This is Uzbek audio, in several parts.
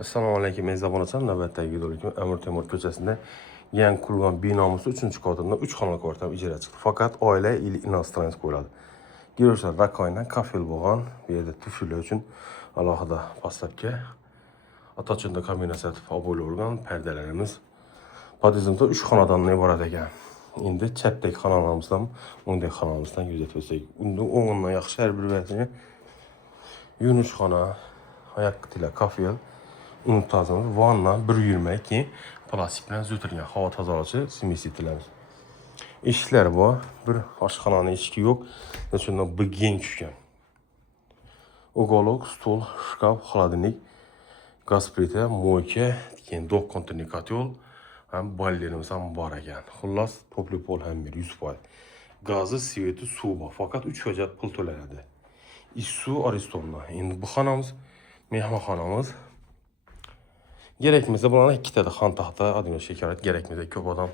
Assalomu alaykum, men Zabonasan. Navbatdagi videoligim Amir Temur ko'chasida yangi qurilgan binomiz 3-qavatida 3 xonali kvartira ijara chiqdi. Faqat oila ili inostrans qo'yiladi. Girishlar rakoyna kafel bo'lgan. Bu yerda tufli uchun alohida pastlikka atachunda kombinatsiya obol bo'lgan pardalarimiz. Podizmda 3 xonadan iborat ekan. Endi chapdagi xonalarimiz ham o'ngdagi xonalarımızdan kuzatib o'tsak, unda o'ngdan yaxshi har bir versiya yunusxona, oyoq tila kafel, unutazimiz, vanna, bir yurmak, keyin plastik bilan zutilgan havo tozalovchi smesitilamiz. Eshiklar bor, bir oshxonaning eshigi yo'q, shundan bir keng tushgan. Уголок, stol, shkaf, xolodilnik, gaz plita, moyka, keyin do'q-konturli kotel, ham ballerimiz ham bor ekan. Xullas, topli pol ham 100%. Gazi, sveti, suv bor. Faqat 3 hujjat pul to'lanadi. Issu Aristonda. Endi bu xonamiz mehmonxonamiz. Gerekmizde bularni ikkita da xon taxta, adımga shikoyat gerekmizde ko'p odam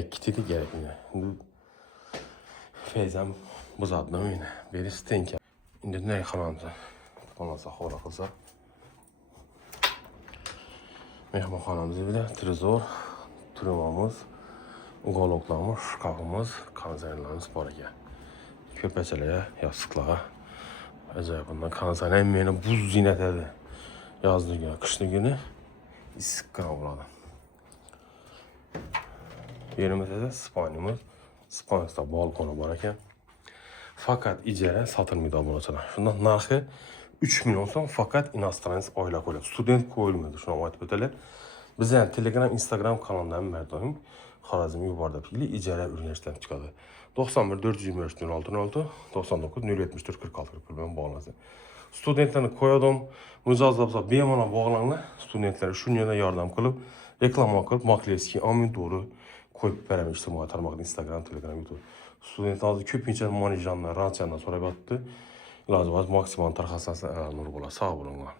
ikkita da gerekmizde. Endi Feyzam buzadni uyni. Beri stenka. Endi ne xonamiz? Bo'lmasa xora qilsa. Mehmonxonamiz bilan televizor, turmamiz, uголокlarimiz, shkafimiz, konservlarimiz bor ekan. Ko'pachalar, yostiqlar. Acayip bundan kanalsan meni buz ziynatadi. Yozda qishligini issiqqina bo'ladi. Yerimizda spanimiz, spanisda balkoni bor ekan. Faqat ijara sotilmaydi obunachilar. Shundan narxi 3 million so'm faqat inostrans oila qo'yiladi. Student qo'yilmaydi, shuni aytib o'talar. Biz ham Telegram, Instagram kanaldan mardoim Xorazm yuborda pili ijara o'rganishdan chiqadi. 91 423 06 99 074 46 bilan bog'lansin. Studentlarni qo'yadim, mijoz bo'lsa bemalol bog'langlar. Studentlar shunga yordam qilib, reklama qilib, Maklevskiy, Amin To'g'ri qo'yib beraman ijtimoiy tarmoqda Instagram, Telegram, YouTube. Studentlar hozir ko'pincha monejanlar, ranchlardan so'rayapti. Iloji bor maksimal tarxasasi nur bo'ladi. Sog' bo'linglar.